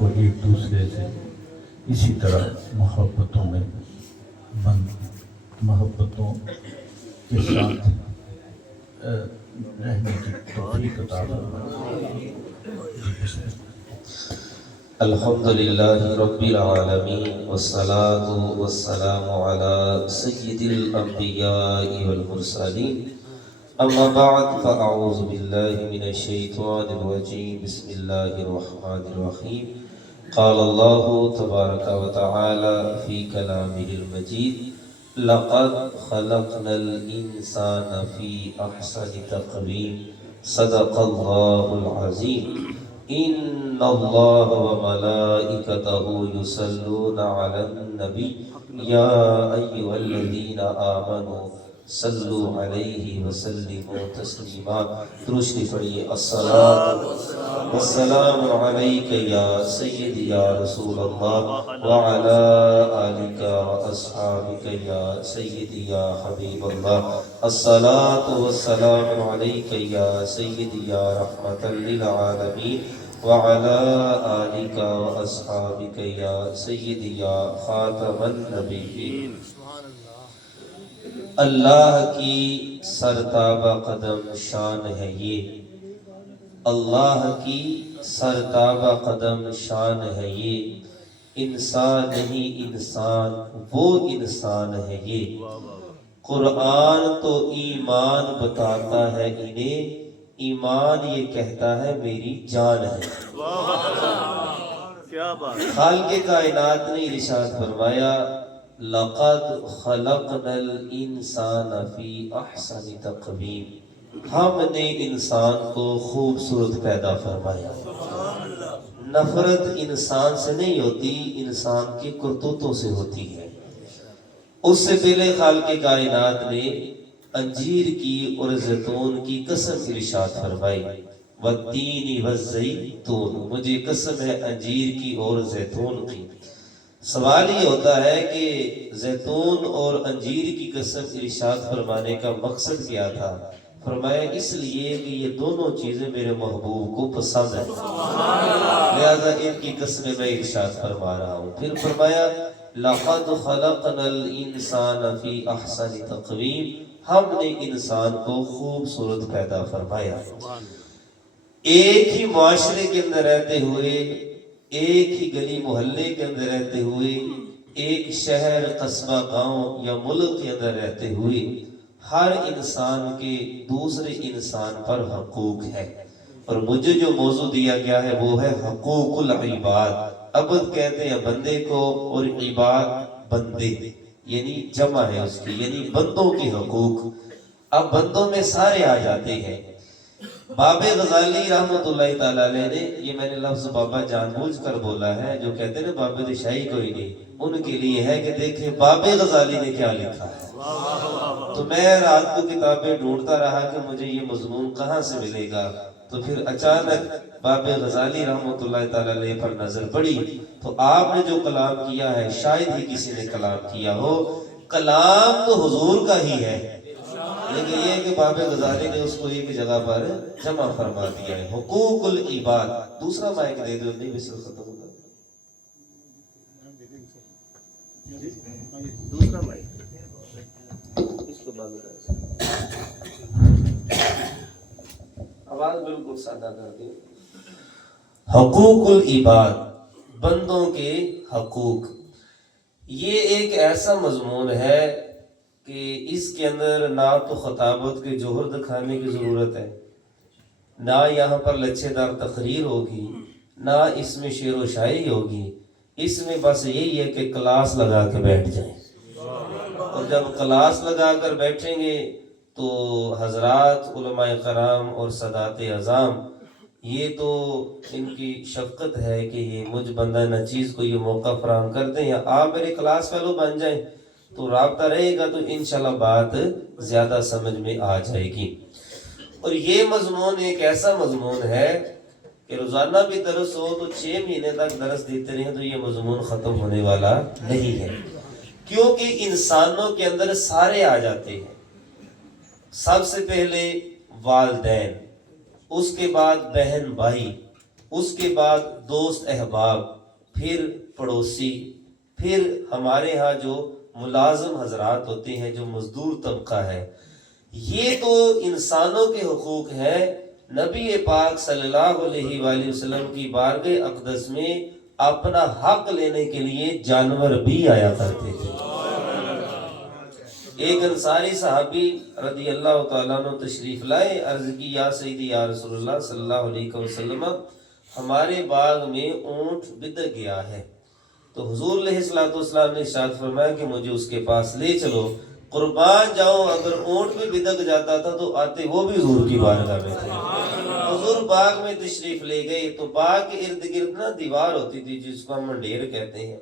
کو ایک دوسرے سے اسی طرح محبتوں میں محبتوں کے ساتھ رہنے کی توفیق عطا فرمائے۔ الحمدللہ رب العالمین والصلاة والسلام علی سید الانبیاء والمرسلین، اما بعد فاعوذ باللہ من الشیطان الرجیم، بسم اللہ الرحمن الرحیم۔ قال اللہ تبارک و تعالی فی کلامہ المجید، لقد خلقنا الانسان فی احسن تقویم، صدق اللہ العظیم۔ ان اللہ وملائکتہ یصلون علی النبی، یا ایھا الذین آمنوا صلوا علیہ وسلموا تسلیما۔ درود شریف پڑھیے۔ الصلاۃ والسلام علیک یا سیدی یا رسول اللہ، وعلی آلک واصحابک یا سیدی یا حبیب اللہ۔ الصلاۃ والسلام علیک یا سیدی یا رحمۃ للعالمین، وعلی آلک واصحابک یا سیدی یا خاتم النبیین۔ اللہ کی سرتابہ قدم شان ہے یہ، اللہ کی سرتابہ قدم شان ہے یہ، انسان نہیں انسان وہ انسان ہے یہ۔ قرآن تو ایمان بتاتا ہے انہیں، ایمان یہ کہتا ہے میری جان ہے۔ خالق کائنات نے ارشاد فرمایا، لقد خلقنا الانسان فی احسن تقویم، ہم نے انسان کو خوبصورت پیدا فرمایا۔ نفرت انسان سے نہیں ہوتی، انسان کی کرتوتوں سے ہوتی ہے۔ اس سے پہلے خالق کائنات نے انجیر کی اور زیتون کی قسم ارشاد فرمائی، والتین والزیتون، مجھے قسم ہے انجیر کی اور زیتون کی۔ سوال یہ ہوتا ہے کہ زیتون اور انجیر کی قسم ارشاد فرمانے کا مقصد کیا تھا؟ فرمایا اس لیے کہ یہ دونوں چیزیں میرے محبوب کو پسند ہیں، لہذا ان کی قسمیں میں ارشاد فرما رہا ہوں۔ پھر فرمایا لقد خلقنا الانسان فی احسن تقویم، ہم نے انسان کو خوبصورت پیدا فرمایا۔ ایک ہی معاشرے کے اندر رہتے ہوئے، ایک ہی گلی محلے کے اندر رہتے ہوئے، ایک شہر قصبہ گاؤں یا ملک کے اندر رہتے ہوئے، ہر انسان کے دوسرے انسان پر حقوق ہے۔ اور مجھے جو موضوع دیا گیا ہے وہ ہے حقوق العباد۔ عبد کہتے ہیں بندے کو اور عباد بندے، یعنی جمع ہے اس کی، یعنی بندوں کے حقوق۔ اب بندوں میں سارے آ جاتے ہیں۔ باب غزالی رحمۃ اللہ تعالیٰ علیہ نے، یہ میں نے لفظ بابا جان بوجھ کر بولا ہے، جو کہتے ہیں نا بابے دی شاہی کوئی نہیں، ان کے لیے ہے کہ دیکھیں باب غزالی نے کیا لکھا ہے۔ تو میں رات کو کتابیں ڈھونڈتا رہا کہ مجھے یہ مضمون کہاں سے ملے گا، تو پھر اچانک باب غزالی رحمۃ اللہ تعالیٰ علیہ پر نظر پڑی، تو آپ نے جو کلام کیا ہے شاید ہی کسی نے کلام کیا ہو۔ کلام تو حضور کا ہی ہے، لیکن یہ ہے کہ باب غزالی نے اس کو ایک جگہ پر جمع فرما دیا ہے۔ حقوق العباد۔ دوسرا مائک دے دو، نہیں بسر ختم ہوگا۔ دوسرا مائک اس کو بند کر، آواز بالکل سادہ کر دیں۔ حقوق العباد، بندوں کے حقوق، یہ ایک ایسا مضمون ہے کہ اس کے اندر نہ تو خطابت کے جوہر دکھانے کی ضرورت ہے، نہ یہاں پر لچھے دار تقریر ہوگی، نہ اس میں شعر و شاعری ہوگی۔ اس میں بس یہی ہے کہ کلاس لگا کے بیٹھ جائیں، اور جب کلاس لگا کر بیٹھیں گے تو حضرات علماء کرام اور سادات اعظام، یہ تو ان کی شفقت ہے کہ یہ مجھ بندہ نچیز کو یہ موقع فراہم کر دیں، یا آپ میرے کلاس فیلو بن جائیں تو رابطہ رہے گا، تو انشاءاللہ بات زیادہ سمجھ میں آ جائے گی۔ اور یہ مضمون ایک ایسا مضمون ہے کہ روزانہ بھی درس ہو تو 6 مہینے تک درس دیتے رہیں تو یہ مضمون ختم ہونے والا نہیں ہے، کیونکہ انسانوں کے اندر سارے آ جاتے ہیں۔ سب سے پہلے والدین، اس کے بعد بہن بھائی، اس کے بعد دوست احباب، پھر پڑوسی، پھر ہمارے ہاں جو ملازم حضرات ہوتے ہیں، جو مزدور طبقہ ہے، یہ تو انسانوں کے حقوق ہیں۔ نبی پاک صلی اللہ علیہ وآلہ وسلم کی بارگاہ اقدس میں اپنا حق لینے کے لیے جانور بھی آیا کرتے تھے۔ ایک انصاری صحابی رضی اللہ تعالیٰ عنہ تشریف لائے، عرض کی یا سیدی یا رسول اللہ صلی اللہ علیہ وسلم، ہمارے باغ میں اونٹ بدک گیا ہے۔ تو حضور علیہ السلام نے ارشاد فرمایا کہ مجھے اس کے پاس لے چلو، قربان جاؤ اگر اونٹ بھی بدک جاتا تھا تو آتے وہ بھی حضور کی بارگاہ میں تھے۔ حضور باغ میں تشریف لے گئے تو باغ کے ارد گرد نا دیوار ہوتی تھی جس کو ہم منڈیر کہتے ہیں۔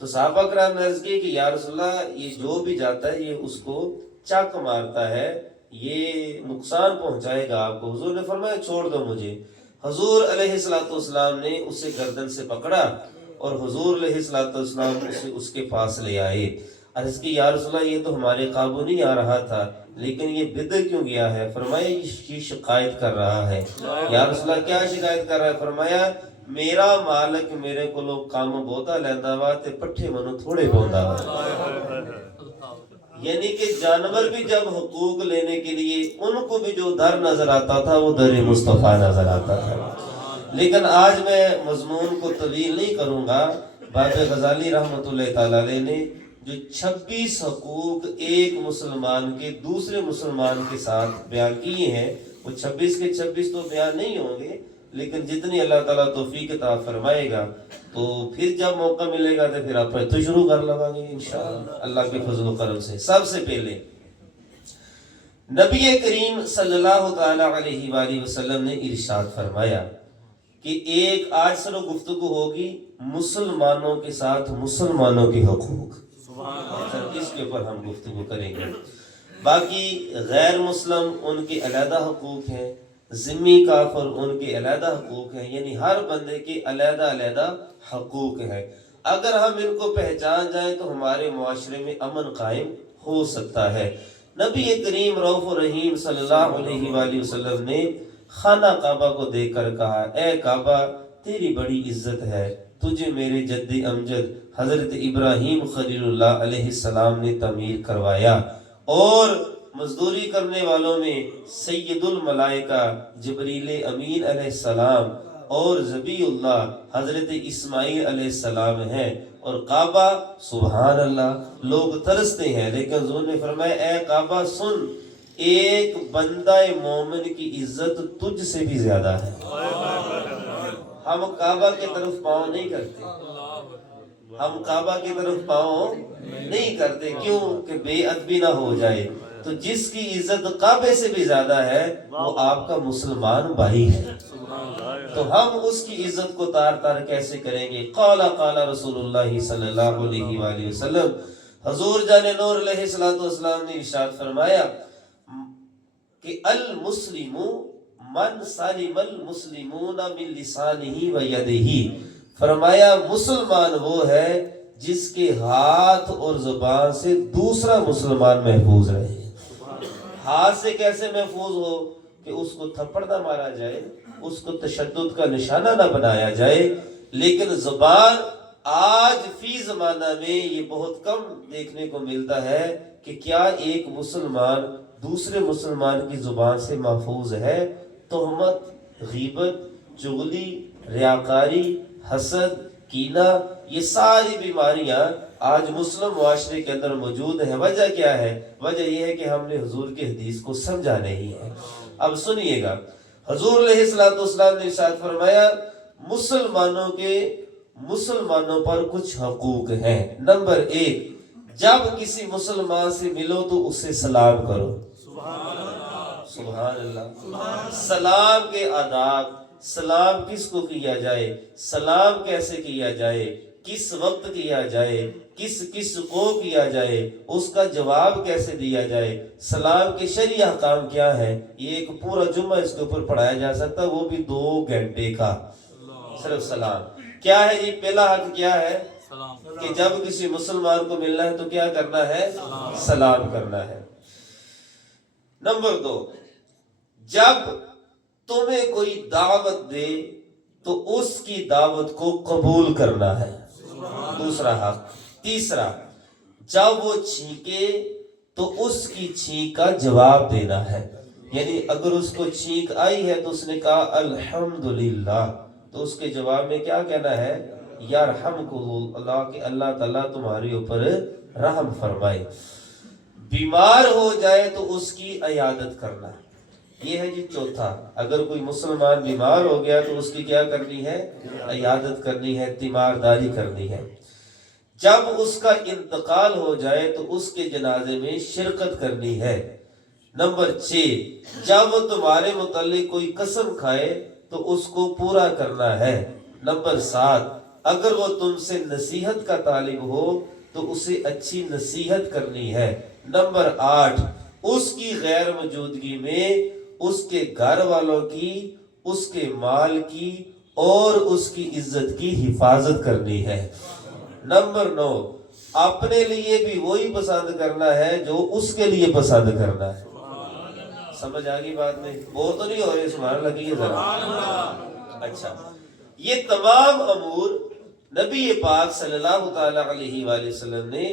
تو صحابہ کرام نے عرض کی کہ یا رسول اللہ یہ جو بھی جاتا ہے یہ اس کو چک مارتا ہے، یہ نقصان پہنچائے گا آپ کو۔ حضور نے فرمایا چھوڑ دو مجھے۔ حضور علیہ السلام نے اسے گردن سے پکڑا اور حضور علیہ السلام اسے اس کے پاس لے آئے۔ عرض کی یا رسول اللہ یہ تو ہمارے قابو نہیں آ رہا تھا، لیکن یہ بدک کیوں گیا ہے؟ فرمایا یہ شکایت کر رہا ہے۔ یا رسول اللہ کیا شکایت کر رہا ہے؟ فرمایا میرا مالک میرے کو لوگ کام بہتا لیندہ وا تے پٹھے منو تھوڑے بوندا وا۔ یعنی کہ جانور بھی جب حقوق لینے کے لیے ان کو بھی جو در نظر آتا تھا وہ در مصطفیٰ نظر آتا تھا۔ لیکن آج میں مضمون کو طویل نہیں کروں گا۔ بابا غزالی رحمۃ اللہ تعالیٰ علیہ نے جو 26 حقوق ایک مسلمان کے دوسرے مسلمان کے ساتھ بیان کیے ہیں، وہ 26 کے 26 تو بیان نہیں ہوں گے، لیکن جتنی اللہ تعالیٰ توفیق عطا فرمائے گا تو پھر جب موقع ملے گا تو پھر آپ تو شروع کر لگا گے انشاءاللہ اللہ کے فضل و کرم سے۔ سب سے پہلے نبی کریم صلی اللہ تعالیٰ علیہ وآلہ وسلم نے ارشاد فرمایا کہ ایک آج سنو گفتگو ہوگی مسلمانوں کے ساتھ مسلمانوں کے حقوق، اس کے اوپر ہم گفتگو کریں گے۔ باقی غیر مسلم ان کے علیحدہ حقوق ہیں، ذمی کافر ان کے علیحدہ حقوق ہیں، یعنی ہر بندے کے علیحدہ علیحدہ حقوق ہیں۔ اگر ہم ان کو پہچان جائیں تو ہمارے معاشرے میں امن قائم ہو سکتا ہے۔ نبی کریم رؤوف الرحیم صلی اللہ علیہ وآلہ وسلم نے خانہ کعبہ کو دیکھ کر کہا اے کعبہ تیری بڑی عزت ہے، تجھے میرے جد امجد حضرت ابراہیم خلیل اللہ علیہ السلام نے تعمیر کروایا، اور مزدوری کرنے والوں میں سید الملائکہ جبریل امین علیہ السلام اور ذبی اللہ حضرت اسماعیل علیہ السلام ہیں، اور کعبہ سبحان اللہ لوگ ترستے ہیں، لیکن حضور نے فرمایا اے کعبہ سن، ایک بندہ مومن کی عزت تجھ سے بھی زیادہ ہے۔ ہم کعبہ کی طرف پاؤں نہیں کرتے، ہم کعبہ کی طرف پاؤں نہیں کرتے، کیوں کہ بے ادبی نہ ہو جائے۔ تو جس کی عزت کعبے سے بھی زیادہ ہے وہ آپ کا مسلمان بھائی ہے، تو ہم اس کی عزت کو تار تار کیسے کریں گے؟ قال رسول اللہ صلی اللہ علیہ وآلہ وسلم، حضور جان نور علیہ السلام نے ارشاد فرمایا کہ المسلم من سلم المسلمون من لسانہ و یدہ، فرمایا مسلمان وہ ہے جس کے ہاتھ اور زبان سے دوسرا مسلمان محفوظ رہے۔ ہاتھ سے کیسے محفوظ ہو؟ کہ اس کو تھپڑ نہ مارا جائے، اس کو تشدد کا نشانہ نہ بنایا جائے، لیکن زبان آج فی زمانہ میں یہ بہت کم دیکھنے کو ملتا ہے کہ کیا ایک مسلمان دوسرے مسلمان کی زبان سے محفوظ ہے؟ تہمت، غیبت، چغلی، ریاکاری، حسد، کینہ، یہ ساری بیماریاں آج مسلم معاشرے کے اندر موجود ہیں۔ وجہ کیا ہے؟ وجہ یہ ہے کہ ہم نے حضور کی حدیث کو سمجھا نہیں ہے۔ اب سنیے گا، حضور علیہ السلام نے ارشاد فرمایا مسلمانوں پر کچھ حقوق ہیں۔ نمبر 1، جب کسی مسلمان سے ملو تو اسے سلام کرو۔ سبحان اللہ۔ سلام کے آداب، سلام کس کو کیا جائے، سلام کیسے کیا جائے، کس وقت کیا جائے، کس کو کیا جائے، اس کا جواب کیسے دیا جائے، سلام کے شرعی احکام کیا ہے، یہ ایک پورا جمعہ اس کے اوپر پڑھایا جا سکتا ہے، وہ بھی 2 گھنٹے کا صرف سلام۔ کیا ہے جی؟ پہلا حق کیا ہے کہ جب کسی مسلمان کو ملنا ہے تو کیا کرنا ہے؟ سلام کرنا ہے۔ نمبر 2، جب تمہیں کوئی دعوت دے تو اس کی دعوت کو قبول کرنا ہے، دوسرا حق۔ تیسرا، جب وہ چھینکے تو اس کی چھینک کا جواب دینا ہے، یعنی اگر اس کو چھینک آئی ہے تو اس نے کہا الحمدللہ، تو اس کے جواب میں کیا کہنا ہے؟ یرحمکم اللہ، کہ اللہ تعالیٰ تمہارے اوپر رحم فرمائے۔ بیمار ہو جائے تو اس کی عیادت کرنا، یہ ہے جی چوتھا۔ اگر کوئی مسلمان بیمار ہو گیا تو اس کی کیا کرنی ہے؟ عیادت کرنی ہے، تیمارداری کرنی ہے۔ جب اس کا انتقال ہو جائے تو اس کے جنازے میں شرکت کرنی ہے۔ نمبر 6، جب وہ تمہارے متعلق کوئی قسم کھائے تو اس کو پورا کرنا ہے۔ نمبر 7، اگر وہ تم سے نصیحت کا طالب ہو تو اسے اچھی نصیحت کرنی ہے۔ نمبر 8، اس کی غیر موجودگی میں اس کے گھر والوں کی، اس کے مال کی اور اس کی عزت کی حفاظت کرنی ہے۔ نمبر 9، اپنے لیے بھی وہی پسند کرنا ہے جو اس کے لیے پسند کرنا ہے۔ سمجھ آگئی بات میں؟ وہ تو نہیں ہو رہی، سبحان اللہ کی ذرا۔ اچھا، یہ تمام امور نبی پاک صلی اللہ تعالی علیہ وآلہ وسلم نے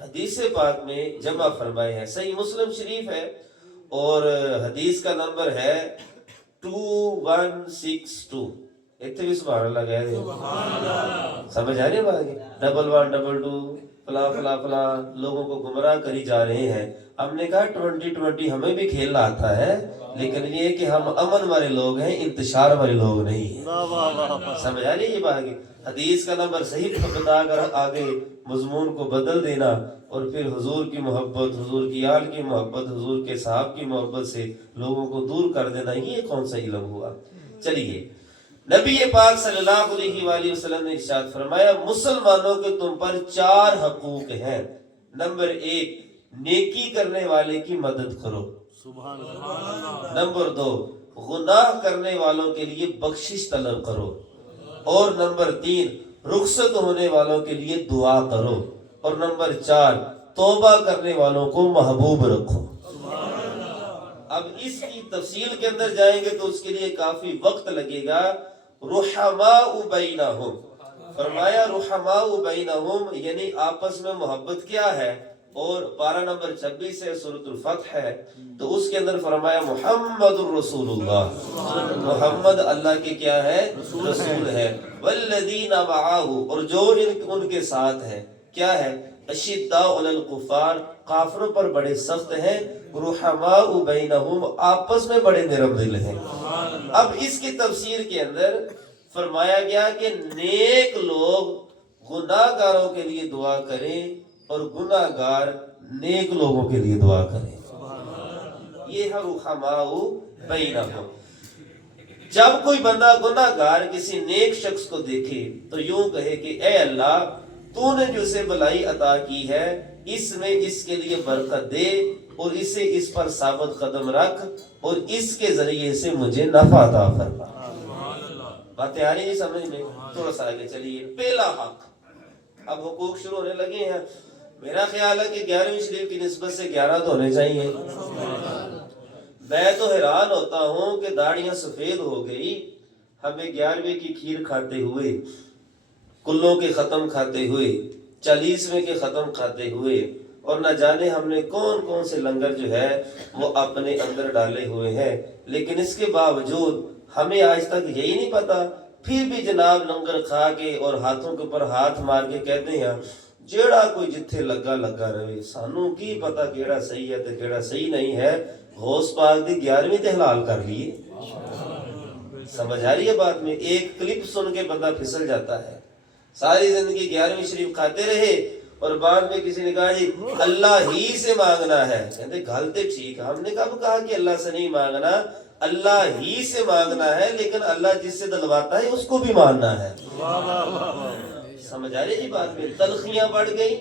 حدیث پاک میں جمع فرمائے ہیں۔ صحیح مسلم شریف ہے اور حدیث کا نمبر ہے 2162۔ اتنے بھی سبحان اللہ کہہ رہے، سمجھ آ رہی ہے بات؟ 1122 فلاں فلاں فلاں لوگوں کو گمراہ کری جا رہے ہیں۔ ہم نے کہا 2020 ہمیں بھی کھیلنا آتا ہے، لیکن یہ کہ ہم امن والے لوگ ہیں، انتشار والے لوگ نہیں ہیں۔ سمجھ آ رہی ہے یہ بات؟ حدیث کا نمبر صحیح بتا کر آگے مضمون کو بدل دینا، اور پھر حضور کی محبت، حضور کی آل کی محبت، حضور کے صحاب کی محبت سے لوگوں کو دور کر دینا، یہ کون سا علم ہوا؟ چلیے، نبی پاک صلی اللہ علیہ وآلہ وسلم نے ارشاد فرمایا، مسلمانوں کے تم پر 4 حقوق ہیں۔ نمبر 1، نیکی کرنے والے کی مدد کرو۔ نمبر 2، گناہ کرنے والوں کے لیے بخشش طلب کرو۔ اور نمبر 3، رخصت ہونے والوں کے لیے دعا کرو۔ اور نمبر 4، توبہ کرنے والوں کو محبوب رکھو۔ اب اس کی تفصیل کے اندر جائیں گے تو اس کے لیے کافی وقت لگے گا۔ رحماء بینہم، فرمایا رحماء بینہم یعنی آپس میں محبت کیا ہے، اور پارہ نمبر 26 ہے، سورۃ الفتح ہے، تو اس کے اندر فرمایا محمد الرسول اللہ، محمد اللہ کے کیا ہے؟ رسول ہے۔ والذین معہ، اور جو ان کے ساتھ ہیں، کیا ہے؟ اشداء علی الکفار، کافروں پر بڑے سخت ہیں، رحماء بینہم، آپس میں بڑے نرم دل ہیں۔ اب اس کی تفسیر کے اندر فرمایا گیا کہ نیک لوگ گناہ گاروں کے لیے دعا کریں اور گناہ گار نیک لوگوں کے لیے دعا کریں، یہ ہے رحماء بینہم۔ جب کوئی بندہ گناہ گار کسی نیک شخص کو دیکھے تو یوں کہے کہ اے اللہ، تو نے جو اسے بھلائی عطا کی ہے اس میں اس کے لیے برکت دے، اور اسے اس پر ثابت قدم رکھ، اور اس کے ذریعے سے مجھے نفع عطا فرما۔ باتیں آ رہی نہیں سمجھ میں؟ تھوڑا سا آگے چلیے۔ پہلا حق، اب حقوق شروع ہونے لگے ہیں۔ میرا خیال ہے کہ 11ویں شریف کی نسبت سے 11 تو ہونے چاہیے۔ میں تو حیران ہوتا ہوں کہ داڑیاں سفید ہو گئی ہمیں 11ویں کی کھیر کھاتے ہوئے، کلوں کے ختم کھاتے ہوئے، 40ویں کے ختم کھاتے ہوئے، اور نہ جانے ہم نے کون کون سے لنگر جو ہے وہ اپنے اندر ڈالے ہوئے ہیں، لیکن اس کے باوجود ہمیں آج تک یہی نہیں پتا، پھر بھی جناب لنگر کھا کے اور ہاتھوں کے اوپر ہاتھ مار کے کہتے ہیں جیڑا کوئی جتھے لگا لگا رہے، سانوں کی پتا کیڑا صحیح ہے تے کیڑا صحیح نہیں ہے۔ غوث پاک دی 11ویں تے حلال کر لیے۔ سمجھ آ رہی ہے بات میں؟ ایک کلپ سن کے بندہ پھسل جاتا ہے، ساری زندگی 11ویں شریف کھاتے رہے، اور بعد میں کسی نے کہا جی اللہ ہی سے مانگنا ہے، کہتے گھالتے ٹھیک، ہم نے کب کہا کہ اللہ سے نہیں مانگنا، اللہ ہی سے مانگنا ہے، لیکن اللہ جس سے دلواتا ہے اس کو بھی ماننا ہے۔ سمجھ آ رہی ہے بات میں؟ تلخیاں بڑھ گئی،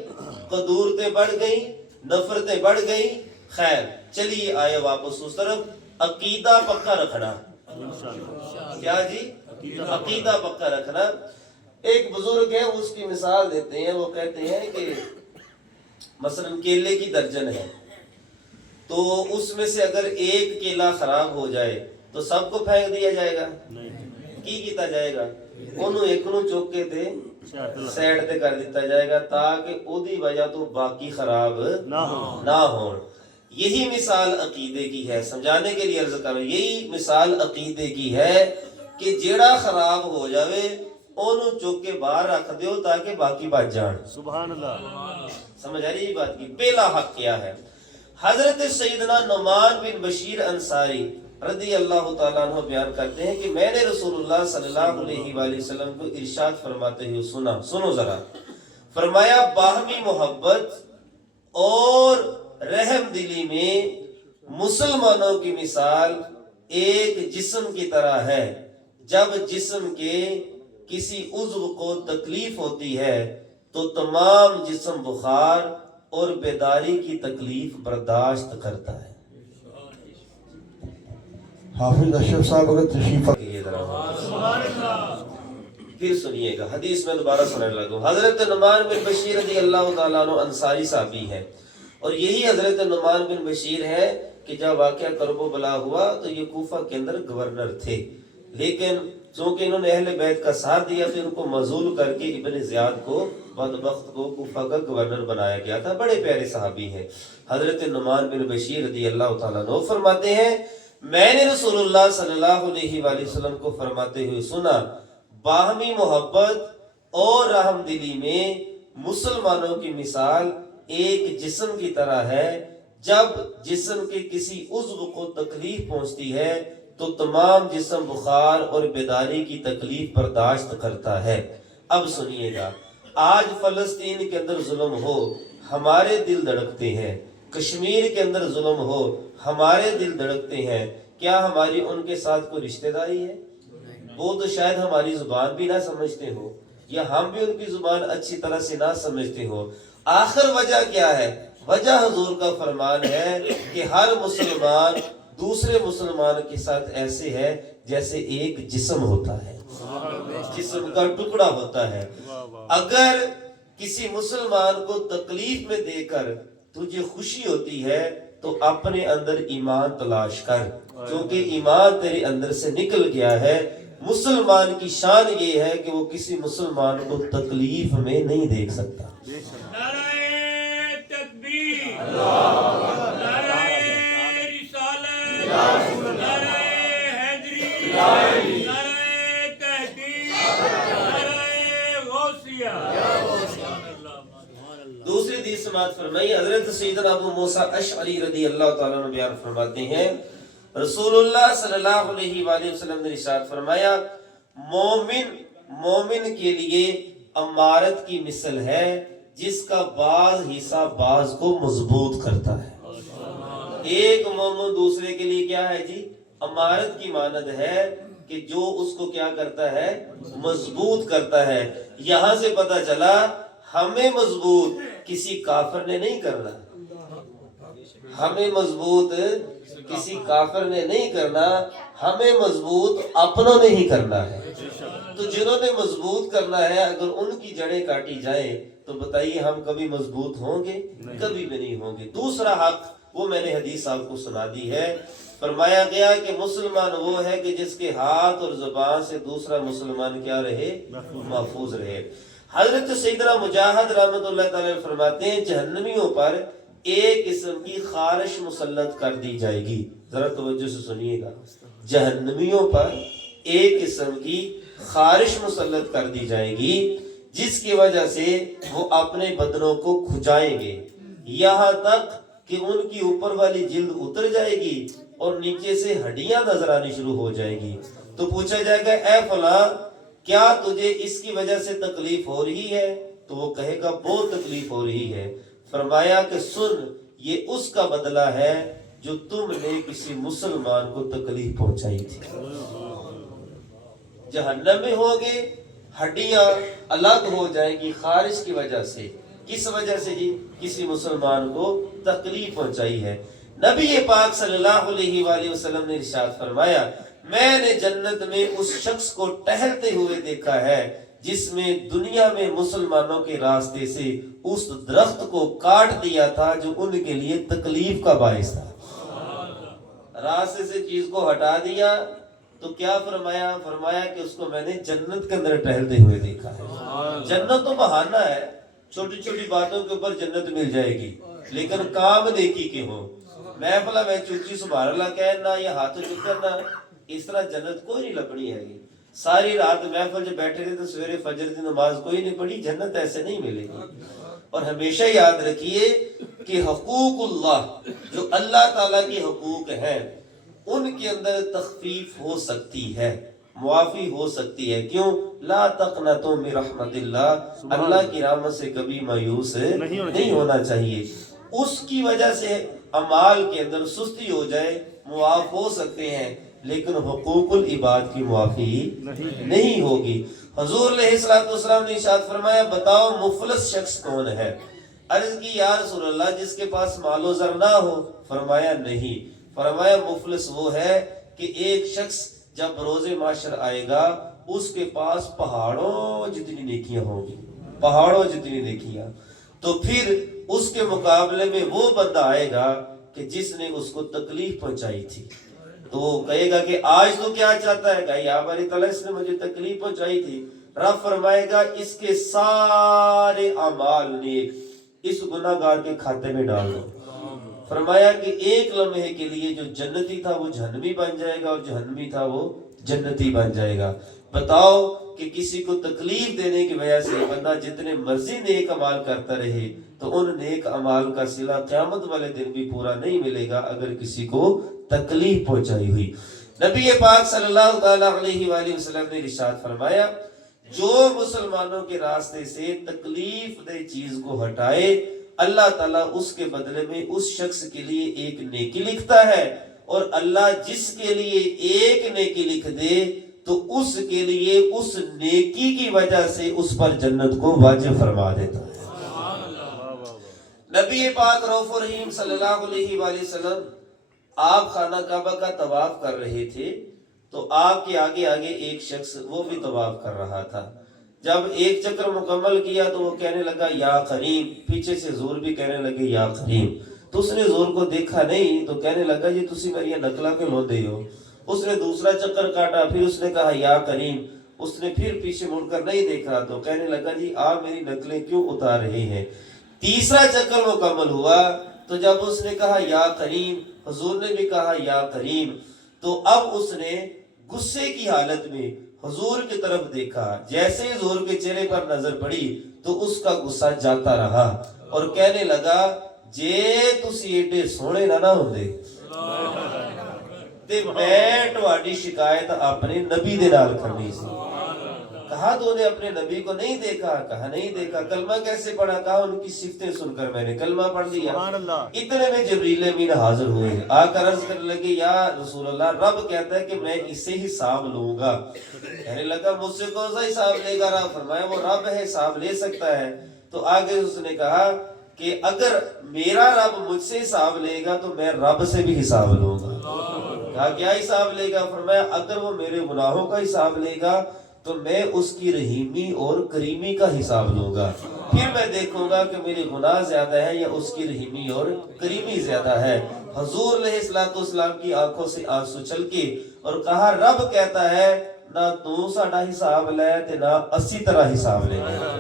قدورتیں بڑھ گئی، نفرتیں بڑھ گئی۔ خیر چلیے آئے واپس اس طرف، عقیدہ پکا رکھنا۔ کیا جی؟ عقیدہ پکا رکھنا۔ ایک بزرگ ہے، اس کی مثال دیتے ہیں، وہ کہتے ہیں کہ مثلا کیلے کی درجن ہے، تو اس میں سے اگر ایک کیلا خراب ہو جائے تو سب کو پھینک دیا جائے گا؟ کی کیتا جائے گا انہوں ایک نو چوک کے تے سیڈ تے کر دیتا جائے گا تاکہ او دی وجہ تو باقی خراب نہ ہون. یہی مثال عقیدے کی ہے. سمجھانے کے لیے عرض کر رہا ہوں یہی مثال عقیدے کی ہے کہ جیڑا خراب ہو جاوے انہوں چوک کے باہر رکھ دیو تاکہ باقی بچ جان. سبحان اللہ. سمجھ آ رہی ہے بات کی. پہلا حق کیا ہے؟ حضرت سیدنا نعمان بن بشیر انصاری رضی اللہ تعالیٰ عنہ بیان کرتے ہیں کہ میں نے رسول اللہ صلی اللہ علیہ وآلہ وسلم کو ارشاد فرماتے ہوئے سنو ذرا. فرمایا باہمی محبت اور رحم دلی میں مسلمانوں کی مثال ایک جسم کی طرح ہے. جب جسم کے کسی عضو کو تکلیف ہوتی ہے تو تمام جسم بخار اور بیداری کی تکلیف برداشت کرتا ہے. حافظ اشرف صاحب اگر تشریف پھر سنیے گا حدیث میں دوبارہ سننے لگوں. حضرت نعمان بن بشیر رضی اللہ تعالیٰ عنہ انصاری صحابی ہے اور یہی حضرت نعمان بن بشیر ہے کہ جب واقعہ کرب و بلا ہوا تو یہ کوفہ کے اندر گورنر تھے، لیکن چونکہ انہوں نے اہل بیت کا ساتھ دیا تو ان کو معزول کر کے ابن زیاد کو بدبخت کو کوفہ کا گورنر بنایا گیا تھا. بڑے پیارے صحابی ہیں. حضرت نعمان بن بشیر رضی اللہ تعالیٰ عنہ فرماتے ہیں میں نے رسول اللہ صلی اللہ علیہ وآلہ وسلم کو فرماتے ہوئے سنا باہمی محبت اور رحم دلی میں مسلمانوں کی مثال ایک جسم کی طرح ہے. جب جسم کے کسی عضو کو تکلیف پہنچتی ہے تو تمام جسم بخار اور بیداری کی تکلیف برداشت کرتا ہے. اب سنیے گا. آج فلسطین کے اندر ظلم ہو ہمارے دل دھڑکتے ہیں، کشمیر کے اندر ظلم ہو ہمارے دل دھڑکتے ہیں. کیا ہماری ان کے ساتھ کوئی رشتہ داری ہے؟ وہ تو شاید ہماری زبان بھی نہ سمجھتے ہو یا ہم بھی ان کی زبان اچھی طرح سے نہ سمجھتے ہو. آخر وجہ کیا ہے؟ وجہ حضور کا فرمان ہے کہ ہر مسلمان دوسرے مسلمان کے ساتھ ایسے ہے جیسے ایک جسم ہوتا ہے، جسم کا ٹکڑا ہوتا ہے. اگر کسی مسلمان کو تکلیف میں دے کر تجھے خوشی ہوتی ہے تو اپنے اندر ایمان تلاش کر، کیونکہ ایمان تیرے اندر سے نکل گیا ہے. مسلمان کی شان یہ ہے کہ وہ کسی مسلمان کو تکلیف میں نہیں دیکھ سکتا. نعرہ تکبیر، نعرہ رسالت، نعرہ حیدری، نعرہ تحقیق، نعرہ غوثیہ. دوسری حدیث سماعت فرمائی. حضرت سیدنا ابو موسیٰ اشعری رضی اللہ تعالیٰ عنہ بیان فرماتے ہیں رسول اللہ صلی اللہ علیہ وآلہ وسلم نے ارشاد فرمایا مومن کے لیے امارت کی مثل ہے جس کا بعض حصہ بعض کو مضبوط کرتا ہے. ایک مومن دوسرے کے لیے کیا ہے جی؟ امارت کی مانند ہے کہ جو اس کو کیا کرتا ہے؟ مضبوط کرتا ہے. یہاں سے پتہ چلا ہمیں مضبوط کسی کافر نے نہیں کرنا، ہمیں مضبوط کسی کافر نے نہیں کرنا، ہمیں مضبوط اپنوں نے ہی کرنا ہے. تو جنہوں نے مضبوط کرنا ہے اگر ان کی جڑیں کاٹی جائیں تو بتائیے ہم کبھی مضبوط ہوں گے؟ کبھی بھی نہیں ہوں گے. دوسرا حق وہ میں نے حدیث آپ کو سنا دی ہے. فرمایا گیا کہ مسلمان وہ ہے کہ جس کے ہاتھ اور زبان سے دوسرا مسلمان کیا رہے؟ محفوظ رہے. حضرت سیدنا مجاہد رحمۃ اللہ تعالی فرماتے ہیں جہنمیوں پر ایک قسم کی خارش مسلط کر دی جائے گی. ذرا توجہ سے سنیے گا. جہنمیوں پر ایک قسم کی خارش مسلط کر دی جائے گی جس کی وجہ سے وہ اپنے بدنوں کو کھجائیں گے یہاں تک کہ ان کی اوپر والی جلد اتر جائے گی اور نیچے سے ہڈیاں نظر آنی شروع ہو جائے گی. تو پوچھا جائے گا اے فلاں کیا تجھے اس کی وجہ سے تکلیف ہو رہی ہے؟ تو وہ کہے گا بہت تکلیف ہو رہی ہے. فرمایا کہ سن یہ اس کا بدلہ ہے جو تم نے کسی مسلمان کو تکلیف پہنچائی تھی. جہنم میں ہوگے ہڈیاں الگ ہو جائیں گی خارش کی وجہ سے. کس وجہ سے جی؟ کسی مسلمان کو تکلیف پہنچائی ہے. نبی پاک صلی اللہ علیہ وآلہ وسلم نے ارشاد فرمایا میں نے جنت میں اس شخص کو ٹہلتے ہوئے دیکھا ہے جس میں دنیا میں مسلمانوں کے راستے سے اس درخت کو کاٹ دیا تھا جو ان کے لیے تکلیف کا باعث تھا. راستے سے چیز کو ہٹا دیا تو کیا فرمایا؟ فرمایا کہ اس کو میں نے جنت کے اندر ٹہلتے ہوئے دیکھا ہے۔ جنت تو بہانہ ہے، چھوٹی چھوٹی باتوں کے اوپر جنت مل جائے گی، لیکن کام نیکی کے ہوں، محفلہ میں چوچی سبحان اللہ کہنا یا ہاتھ چکنا، اس طرح جنت کوئی نہیں لبنی ہے۔ ساری رات محفل جب بیٹھے رہے تو سویرے فجر کی نماز کوئی نہیں پڑھی، جنت ایسے نہیں ملے گی۔ اور ہمیشہ یاد رکھیے کہ حقوق اللہ، جو اللہ تعالیٰ کی حقوق ہیں، ان کے اندر تخفیف ہو سکتی ہے، معافی ہو سکتی ہے۔ کیوں؟ لا تقنطوا من رحمت اللہ، اللہ کی رحمت سے کبھی مایوس نہیں ہونا چاہیے۔ اس کی وجہ سے اعمال کے اندر سستی ہو جائے، معاف ہو سکتے ہیں، لیکن حقوق العباد کی معافی نہیں ہوگی۔ حضور علیہ السلام نے ارشاد فرمایا بتاؤ مفلس شخص کون ہے؟ عرض کی یا رسول اللہ جس کے پاس مال و زر نہ ہو۔ فرمایا نہیں، فرمایا مفلس وہ ہے کہ ایک شخص جب روز محشر آئے گا اس کے پاس پہاڑوں جتنی نیکیاں ہوں گی، پہاڑوں جتنی نیکیاں، تو پھر اس کے مقابلے میں وہ بندہ آئے گا کہ جس نے اس کو تکلیف پہنچائی تھی، تو وہ کہے گا کہ آج تو کیا چاہتا ہے؟ کہ یا باری تعالیٰ اس نے مجھے تکلیف پہنچائی تھی۔ رب فرمائے گا اس کے سارے اعمال نیک اس گناہگار کے کھاتے میں ڈال دو۔ فرمایا کہ ایک لمحے کے لیے جو جنتی تھا وہ جہنمی بن جائے گا، اور جہنمی تھا وہ جنتی بن جائے گا۔ بتاؤ کہ کسی کو تکلیف دینے کی وجہ سے بندہ جتنے مرضی نیک اعمال کرتا رہے تو ان نیک اعمال کا صلہ قیامت والے دن بھی پورا نہیں ملے گا اگر کسی کو تکلیف پہنچائی ہوئی۔ نبی پاک صلی اللہ تعالی علیہ وآلہ وسلم نے ارشاد فرمایا جو مسلمانوں کے راستے سے تکلیف دہ چیز کو ہٹائے اللہ تعالیٰ اس کے بدلے میں اس شخص کے لیے ایک نیکی لکھتا ہے، اور اللہ جس کے لیے ایک نیکی لکھ دے تو اس کے لیے اس نیکی کی وجہ سے اس پر جنت کو واجب فرما دیتا ہے۔ نبی پاک رؤوف الرحیم صلی اللہ علیہ وآلہ وسلم آپ خانہ کعبہ کا طواف کر رہے تھے تو آپ کے آگے آگے ایک شخص وہ بھی طواف کر رہا تھا۔ جب ایک چکر مکمل کیا تو وہ کہنے لگا یا کریم، پیچھے سے زور بھی کہنے لگے یا کریم، تو اس نے زور کو دیکھا نہیں تو کہنے لگا جی تسی میری نقلا کے لو دے ہو۔ اس نے دوسرا چکر کاٹا، پھر اس نے کہا یا کریم، اس نے پھر پیچھے مڑ کر نہیں دیکھا تو کہنے لگا جی آپ میری نقلیں کیوں اتار رہے ہیں۔ تیسرا چکر مکمل ہوا تو جب اس نے کہا یا کریم، حضور نے بھی کہا یا کریم، تو اب اس نے غصے کی حالت میں حضور کی طرف دیکھا، جیسے ہی حضور کے چہرے پر نظر پڑی تو اس کا غصہ جاتا رہا اور کہنے لگا جے تسی ایڈے سونے نہ ہوندے تے میں تہاڈی شکایت اپنے نبی دے نال کرنی سی۔ کہا تو نے اپنے نبی کو نہیں دیکھا؟ کہا نہیں دیکھا۔ کلمہ کیسے پڑھا؟ کہا ان کی صفتیں سن کر میں نے کلمہ پڑھ لیا۔ اتنے میں جبریل امین حاضر ہوئے، آ کر عرض کرنے لگے یا رسول اللہ رب کہتا ہے کہ میں اس سے حساب لوں گا۔ کہنے لگا مجھ سے کون سا حساب لے گا رب؟ فرمایا وہ رب ہے، حساب لے سکتا ہے۔ تو آگے اس نے کہا کہ اگر میرا رب مجھ سے حساب لے گا تو میں رب سے بھی حساب لوں گا۔ کہا کیا حساب لے گا؟ فرمایا اگر وہ میرے گناہوں کا حساب لے گا تو میں اس کی رحیمی اور کریمی کا حساب لوں گا، پھر میں دیکھوں گا کہ میرے گناہ زیادہ ہے یا اس کی رحیمی اور کریمی زیادہ ہے۔ حضور علیہ السلام کی آنکھوں سے آنسو چھلکے اور کہا رب کہتا ہے نہ تو ساڈا حساب لے تے نہ اسی طرح حساب لے گا۔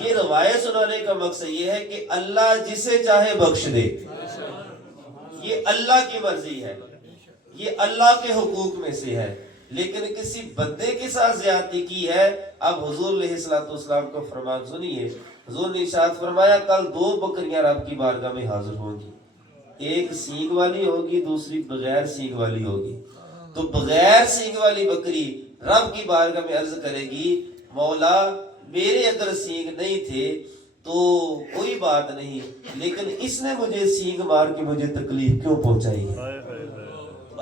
یہ روایت سنانے کا مقصد یہ ہے کہ اللہ جسے چاہے بخش دے، یہ اللہ کی مرضی ہے، یہ اللہ کے حقوق میں سے ہے، لیکن کسی بندے کے ساتھ زیادتی کی ہے۔ اب حضور علیہ السلام کو فرمان سنیے، حضور نے ارشاد فرمایا کل 2 بکریاں رب کی بارگاہ میں حاضر ہوں گی، ایک سینگ والی ہوگی دوسری بغیر سینگ والی ہوگی۔ تو بغیر سینگ والی بکری رب کی بارگاہ میں عرض کرے گی مولا میرے اگر سینگ نہیں تھے تو کوئی بات نہیں، لیکن اس نے مجھے سینگ مار کے مجھے تکلیف کیوں پہنچائی ہے؟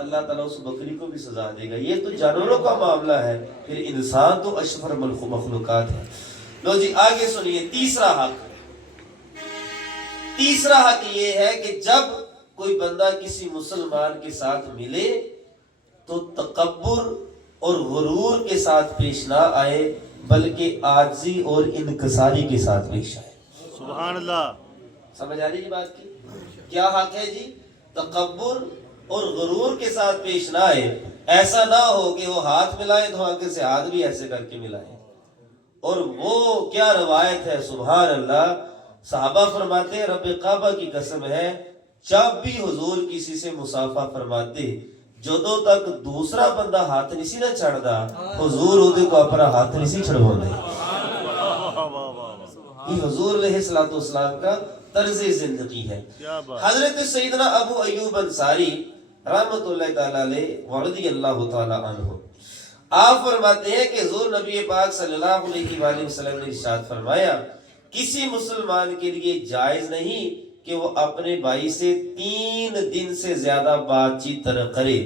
اللہ تعالیٰ اس بکری کو بھی سزا دے گا۔ یہ تو جانوروں کا معاملہ ہے، پھر انسان تو اشرف مخلوقات ہے۔ لو جی آگے سنیے تیسرا حق یہ ہے کہ جب کوئی بندہ کسی مسلمان کے ساتھ ملے تو تکبر اور غرور کے ساتھ پیش نہ آئے بلکہ عاجزی اور انکساری کے ساتھ پیش آئے۔ سبحان اللہ۔ سمجھ آ رہی جی بات کی؟ کیا حق ہے جی؟ تکبر اور غرور کے ساتھ پیش نہ آئے ایسا نہ ہو کہ وہ ہاتھ ملائیں تو آگے سے ہاتھ بھی ایسے کر کے ملائیں. اور وہ کیا روایت ہے، سبحان اللہ. صحابہ فرماتے ہیں رب کعبہ کی قسم ہے جب بھی حضور کسی سے مصافحہ فرماتے جدوں تک دوسرا بندہ ہاتھ نہیں سی نہ چڑھدا حضور اودے کو اپنا ہاتھ نہیں سی چھڑواندے. یہ حضور علیہ الصلوۃ والسلام کا طرز زندگی ہے. حضرت سیدنا ابو ایوب انصاری رحمۃ اللہ تعالی علیہ ورضی اللہ تعالی عنہ آپ فرماتے ہیں کہ حضور نبی پاک صلی اللہ علیہ وآلہ وسلم نے ارشاد فرمایا کسی مسلمان کے لیے جائز نہیں کہ وہ اپنے بھائی سے 3 دن سے زیادہ بات چیت کرے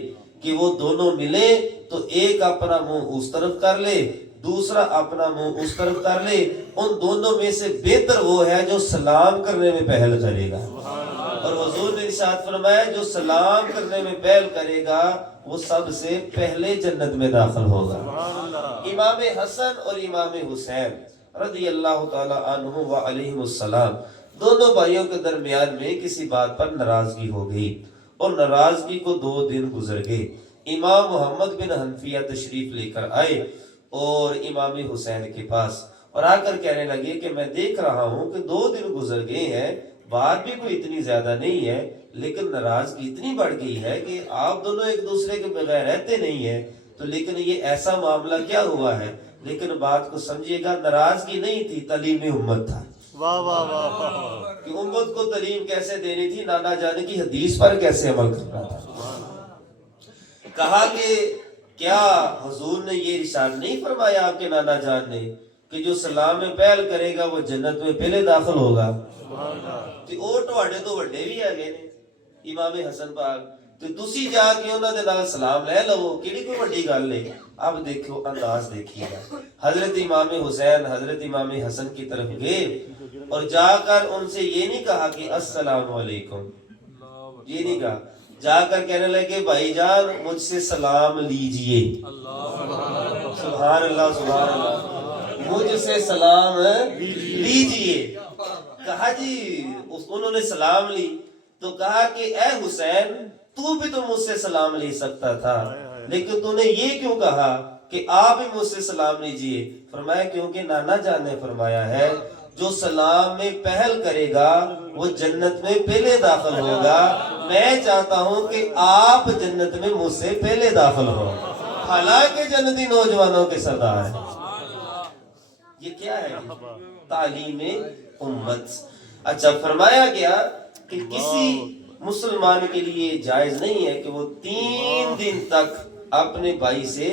کہ وہ دونوں ملے تو ایک اپنا منہ اس طرف کر لے دوسرا اپنا منہ اس طرف کر لے. ان دونوں میں سے بہتر وہ ہے جو سلام کرنے میں پہل کرے گا. اور حضور نے ارشاد فرمایا جو سلام کرنے میں پہل کرے گا وہ سب سے پہلے جنت میں داخل ہوگا. امام حسن اور امام حسین رضی اللہ تعالی عنہ و علیہم السلام دونوں بھائیوں کے درمیان میں کسی بات پر ناراضگی ہو گئی اور ناراضگی کو 2 دن گزر گئے. امام محمد بن حنفیہ تشریف لے کر آئے اور امام حسین کے پاس اور آ کر کہنے لگے کہ میں دیکھ رہا ہوں کہ 2 دن گزر گئے ہیں بات بھی کوئی اتنی زیادہ نہیں ہے لیکن ناراضگی اتنی بڑھ گئی ہے کہ آپ دونوں ایک دوسرے کے بغیر رہتے نہیں ہیں تو لیکن یہ ایسا معاملہ کیا ہوا ہے. لیکن بات کو سمجھیے گا ناراضگی نہیں تھی تعلیم امت تھا. واہ واہ واہ کہ امت کو تعلیم کیسے دینی تھی نانا جان کی حدیث پر کیسے عمل کرنا تھا. کہا کہ کیا حضور نے یہ ارشاد نہیں فرمایا آپ کے نانا جان نے کہ جو سلام میں پہل کرے گا وہ جنت میں پہلے داخل ہوگا. تو او تواڈے تو وڈے بھی ہے نے امام حسن پاک تو تسی جا کے انہاں دے نال سلام لے لو کیڑی کوئی وڈی گل ہے. اب دیکھو انداز دیکھیے گا. حضرت امام حسین حضرت امام حسن کی طرف گئے اور جا کر ان سے یہ نہیں کہا کہ السلام علیکم یہ نہیں کہا جا کر کہنے لگے بھائی جان مجھ سے سلام لیجئے. سبحان اللہ سبحان اللہ. مجھ سے سلام لیجئے. کہا جی انہوں نے سلام لی تو کہا کہ اے حسین تو بھی تو مجھ سے سلام لے سکتا تھا لیکن تو نے یہ کیوں کہا کہ آپ بھی مجھ سے سلام لیجئے. فرمایا کیونکہ نانا جان نے فرمایا ہے جو سلام میں پہل کرے گا وہ جنت میں پہلے داخل ہوگا. میں چاہتا ہوں کہ آپ جنت میں مجھ سے پہلے داخل ہو حالانکہ جنتی نوجوانوں کے سردار ہیں. یہ کیا ہے تعلیم امت. اچھا فرمایا گیا کہ کسی مسلمان کے لیے جائز نہیں ہے کہ وہ 3 دن تک اپنے بھائی سے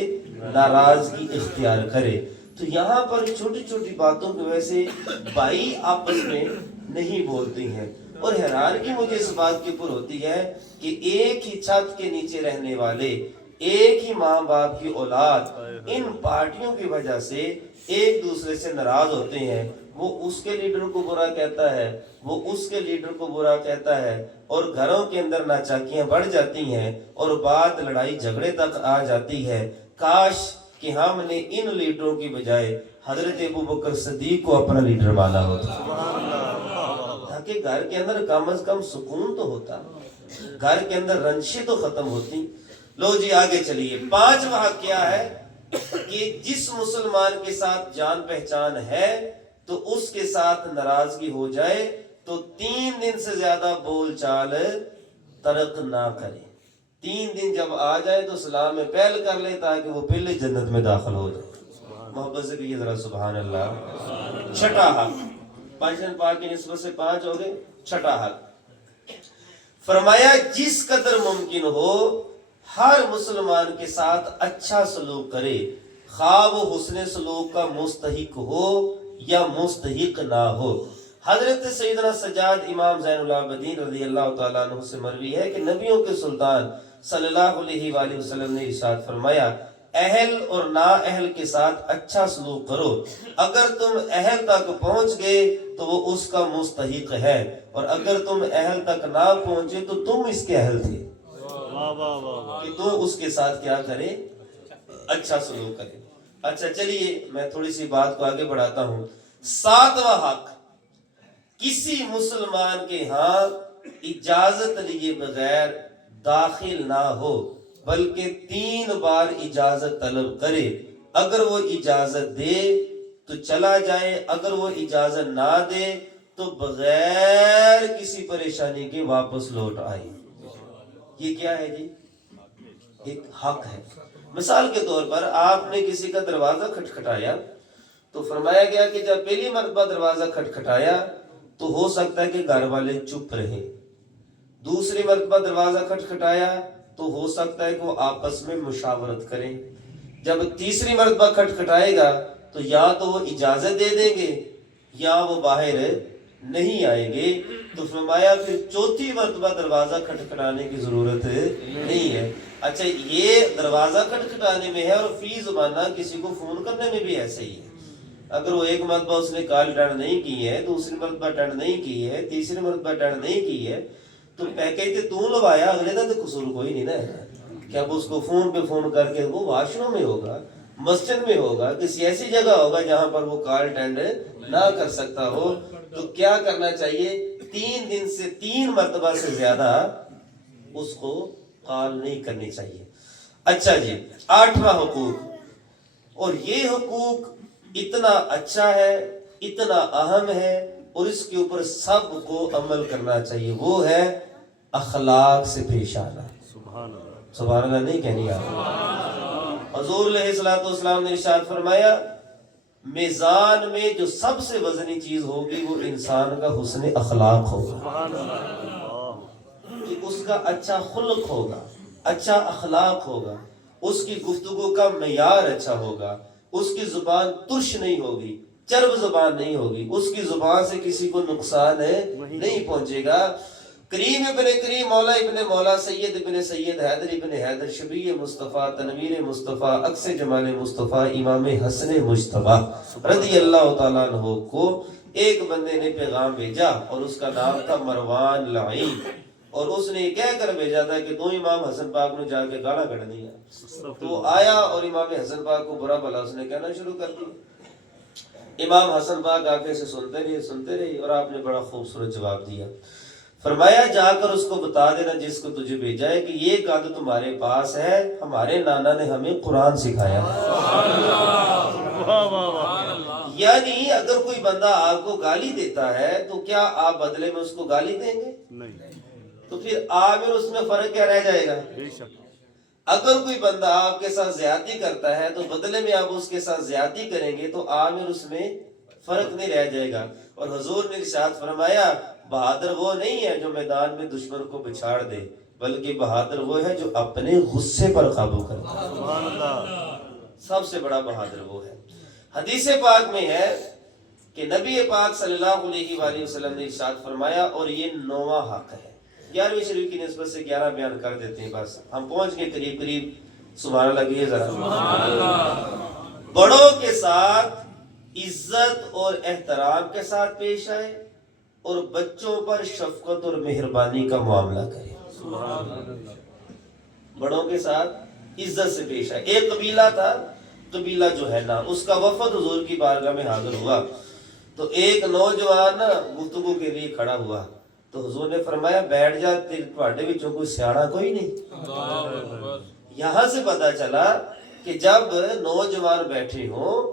ناراضگی اختیار کرے. تو یہاں پر چھوٹی چھوٹی باتوں کی وجہ سے بھائی آپس میں نہیں بولتے ہیں اور حیرانگی مجھے اس بات کے اوپر ہوتی ہے کہ ایک ہی چھت کے نیچے رہنے والے ایک ہی ماں باپ کی اولاد ان پارٹیوں کی وجہ سے ایک دوسرے سے ناراض ہوتے ہیں. وہ اس کے لیڈر کو برا کہتا ہے وہ اس کے لیڈر کو برا کہتا ہے اور گھروں کے اندر ناچاکیاں بڑھ جاتی ہیں اور بات لڑائی جھگڑے تک آ جاتی ہے. کاش کہ ہم نے ان لیڈروں کی بجائے حضرت ابوبکر صدیق کو اپنا لیڈر مانا ہوتا تاکہ گھر کے اندر کم از کم سکون تو ہوتا گھر کے اندر رنجشیں تو ختم ہوتی. لو جی آگے چلیے. 5واں حق کیا ہے کہ جس مسلمان کے ساتھ جان پہچان ہے تو اس کے ساتھ ناراضگی ہو جائے تو 3 دن سے زیادہ بول چال ترک نہ کرے. 3 دن جب آ جائے تو سلام میں پہل کر لے تاکہ وہ پہلے جنت میں داخل ہو جائے. محبت سے کہیے ذرا سبحان اللہ. 6واں حق 5 پاک کی نسبت سے 5 ہو گئے. 6واں حق فرمایا جس قدر ممکن ہو ہر مسلمان کے ساتھ اچھا سلوک کرے خواہ وہ حسن سلوک کا مستحق ہو یا مستحق نہ ہو. حضرت سیدنا سجاد امام زین العابدین رضی اللہ تعالیٰ عنہ سے مروی ہے کہ نبیوں کے سلطان صلی اللہ علیہ وآلہ وسلم نے ارشاد فرمایا اہل اور نا اہل کے ساتھ اچھا سلوک کرو. اگر تم اہل تک پہنچ گئے تو وہ اس کا مستحق ہے اور اگر تم اہل تک نہ پہنچے تو تم اس کے اہل تھے کہ تو اس کے ساتھ کیا کرے اچھا سلوک کرے. اچھا چلیے میں تھوڑی سی بات کو آگے بڑھاتا ہوں. 7واں حق کسی مسلمان کے ہاں اجازت لیے بغیر داخل نہ ہو. بلکہ 3 بار اجازت طلب کرے، اگر وہ اجازت دے تو چلا جائے، اگر وہ اجازت نہ دے تو بغیر کسی پریشانی کے واپس لوٹ آئے۔ یہ کیا ہے جی؟ ایک حق ہے۔ مثال کے طور پر آپ نے کسی کا دروازہ کھٹکھٹایا تو فرمایا گیا کہ جب پہلی مرتبہ دروازہ کھٹکھٹایا تو ہو سکتا ہے کہ گھر والے چپ رہیں، دوسری مرتبہ دروازہ کھٹکھٹایا تو ہو سکتا ہے کہ وہ آپس میں مشاورت کریں، جب تیسری مرتبہ کھٹکھٹائے گا تو یا تو وہ اجازت دے دیں گے یا وہ باہر نہیں آئیں گے۔ تو فرمایا پھر چوتھی مرتبہ دروازہ کھٹکھٹانے کی ضرورت نہیں ہے۔ اچھا یہ دروازہ کھٹکھٹانے میں ہے، اور فی زمانہ کسی کو فون کرنے میں بھی ایسے ہی ہے۔ اگر وہ ایک مرتبہ اس نے کال اٹینڈ نہیں کی ہے، دوسری مرتبہ اٹینڈ نہیں کی ہے، تیسری مرتبہ اٹینڈ نہیں کی ہے تو کہتے تو لوایا، اگلے دا تو قصور کوئی نہیں نا، کہ اب اس کو فون پہ فون کر کے، وہ واش روم میں ہوگا، مسجد میں ہوگا، کسی ایسی جگہ ہوگا جہاں پر وہ کال اٹینڈ نہ کر سکتا ہو، تو کیا کرنا چاہیے؟ 3 دن سے 3 مرتبہ سے زیادہ اس کو کال نہیں کرنی چاہیے۔ اچھا جی، 8واں حقوق، اور یہ حقوق اتنا اچھا ہے، اتنا اہم ہے، اور اس کے اوپر سب کو عمل کرنا چاہیے، وہ ہے اخلاق سے پیش آنا۔ سبحان اللہ نہیں کہنی آپ؟ حضور علیہ السلام نے ارشاد فرمایا میزان میں جو سب سے وزنی چیز ہوگی وہ انسان کا حسن اخلاق ہوگا، کہ اس کا اچھا خلق ہوگا، اچھا اخلاق ہوگا، اس کی گفتگو کا معیار اچھا ہوگا، اس کی زبان ترش نہیں ہوگی، چرب زبان نہیں ہوگی، اس کی زبان سے کسی کو نقصان نہیں پہنچے گا۔ کریم ابن کریم، مولا ابن مولا، سید ابن سید، حیدر ابن حیدر، شبیہ مصطفیٰ، تنویر مصطفیٰ، عکس جمال مصطفیٰ، امام حسن مجتبیٰ رضی اللہ تعالیٰ عنہ کو ایک بندے نے پیغام بھیجا، اور اس کا نام تھا مروان لعین، اور اس نے کہہ کر بھیجا تھا کہ تو امام حسن پاک نے جا کے گانا کڑ دیا۔ تو آیا اور امام حسن پاک کو برا بھلا اس نے کہنا شروع کر دیا۔ امام حسن پاک آگے سے سنتے رہے، اور آپ نے بڑا خوبصورت جواب دیا۔ فرمایا جا کر اس کو بتا دینا جس کو تجھے بھیجا ہے کہ یہ گانا تمہارے پاس ہے، ہمارے نانا نے ہمیں قرآن سکھایا۔ یعنی اگر کوئی بندہ آپ کو گالی دیتا ہے تو کیا آپ بدلے میں اس کو گالی دیں گے؟ نہیں۔ تو پھر آپ اور اس میں فرق کیا رہ جائے گا؟ اگر کوئی بندہ آپ کے ساتھ زیادتی کرتا ہے تو بدلے میں آپ اس کے ساتھ زیادتی کریں گے تو آپ اور اس میں فرق نہیں رہ جائے گا۔ اور حضور نے ارشاد فرمایا بہادر وہ نہیں ہے جو میدان میں دشمن کو بچھاڑ دے، بلکہ بہادر وہ ہے جو اپنے غصے پر قابو کرتا ہے۔ سب سے بڑا بہادر وہ ہے۔ حدیث پاک میں ہے کہ نبی پاک صلی اللہ علیہ وآلہ وسلم نے ارشاد فرمایا، اور یہ 9واں حق ہے۔ 11ویں شریف کی نسبت سے 11 بیان کر دیتے ہیں، بس ہم پہنچ گئے قریب۔ سبحان اللہ کہیے ذرا۔ بڑوں کے ساتھ عزت اور احترام کے ساتھ پیش آئے، اور بچوں پر شفقت اور مہربانی کا معاملہ کرے۔ بڑوں کے ساتھ عزت سے پیش آئے۔ ایک قبیلہ تھا، قبیلہ جو ہے نا، اس کا وفد حضور کی بارگاہ میں حاضر ہوا، تو ایک نوجوان گفتگو کے لیے کھڑا ہوا، تو حضور نے فرمایا بیٹھ جا، تواڈے وچوں کوئی سیاڑا کوئی نہیں۔ یہاں سے پتا چلا کہ جب نوجوان بیٹھے ہوں